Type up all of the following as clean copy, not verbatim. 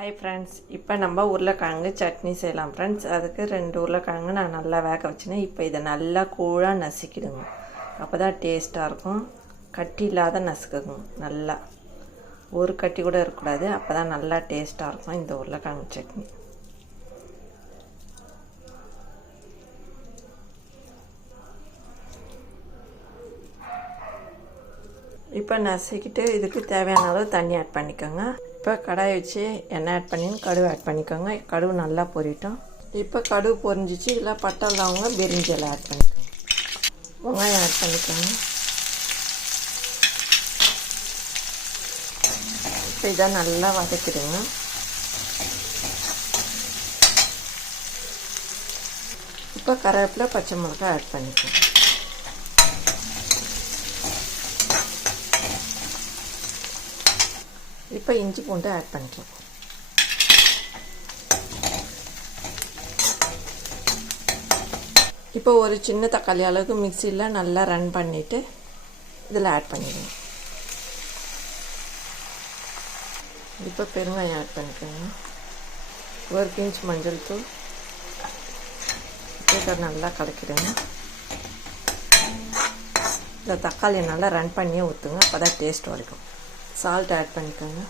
Hi friends, இப்போ நம்ம உருளைக்கிழங்கு சட்னி செய்யலாம் ஃப்ரெண்ட்ஸ். அதுக்கு 2 உருளைக்கிழங்கு நான் நல்லா வேக வச்சினேன். இப்போ இதை நல்லா கூழாக நசுக்கிடுங்க. அப்போ தான் டேஸ்ட்டாக இருக்கும். கட்டி இல்லாத நசுக்குங்க. நல்லா ஒரு கட்டி கூட இருக்கக்கூடாது. அப்போ தான் நல்லா டேஸ்ட்டாக இருக்கும் இந்த உருளைக்கிழங்கு சட்னி. இப்போ நசுக்கிட்டு இதுக்கு தேவையான அளவு தண்ணி ஆட் பண்ணிக்கோங்க. இப்போ கடாய் வச்சு எண்ணெய் ஆட் பண்ணி கடுகு ஆட் பண்ணிக்கோங்க. கடுகு நல்லா பொரிட்டோம். இப்போ கடுகு பொரிஞ்சிச்சு. இதில் பட்டை லவங்க பிரிஞ்சில் ஆட் பண்ணிக்கோங்க. வெங்காயம் ஆட் பண்ணிக்கோங்க. இப்போ இதை நல்லா வதக்கிடுங்க. இப்போ கருவேப்பிலை பச்சை மிளகாய் ஆட் பண்ணிக்கோங்க. இப்போ இஞ்சி பூண்டு ஆட் பண்ணிக்கலாம். இப்போ ஒரு சின்ன தக்காளி அளவுக்கு மிக்சியில் நல்லா ரன் பண்ணிவிட்டு இதில் ஆட் பண்ணிடுங்க. இப்போ பெருங்காயம் ஆட் பண்ணிக்கோங்க. 1 பிஞ்ச் மஞ்சள் தூள். இதை நல்லா கலக்கிடுங்க. இந்த தக்காளியை நல்லா ரன் பண்ணியே ஊற்றுங்க. அப்போ தான் டேஸ்ட் வரைக்கும். சால்ட் ஆட் பண்ணிக்கோங்க.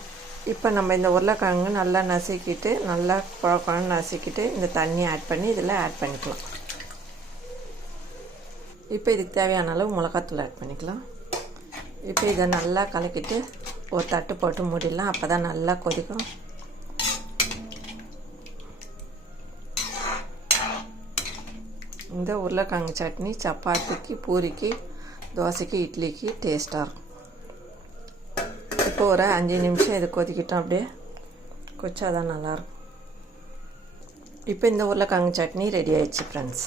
இப்போ நம்ம இந்த உருளைக்கிழங்கு நல்லா நசுக்கிட்டு நல்லா குழம்பு நசுக்கிட்டு இந்த தண்ணி ஆட் பண்ணி இதில் ஆட் பண்ணிக்கலாம். இப்போ இதுக்கு தேவையான அளவு மிளகாத்தூள் ஆட் பண்ணிக்கலாம். இப்போ இதை நல்லா கலக்கிட்டு ஒரு தட்டு போட்டு மூடிடலாம். அப்போ தான் நல்லா கொதிக்கும். இந்த உருளைக்கிழங்கு சட்னி சப்பாத்திக்கு, பூரிக்கு, தோசைக்கு, இட்லிக்கு டேஸ்ட்டாக இருக்கும். இப்போ ஒரு 5 நிமிஷம் இதை கொதிக்கிட்டோம். அப்படியே கொச்சாதான் நல்லாயிருக்கும். இப்போ இந்த உருளைக்கிழங்கு சட்னி ரெடி ஆயிடுச்சு ஃப்ரெண்ட்ஸ்.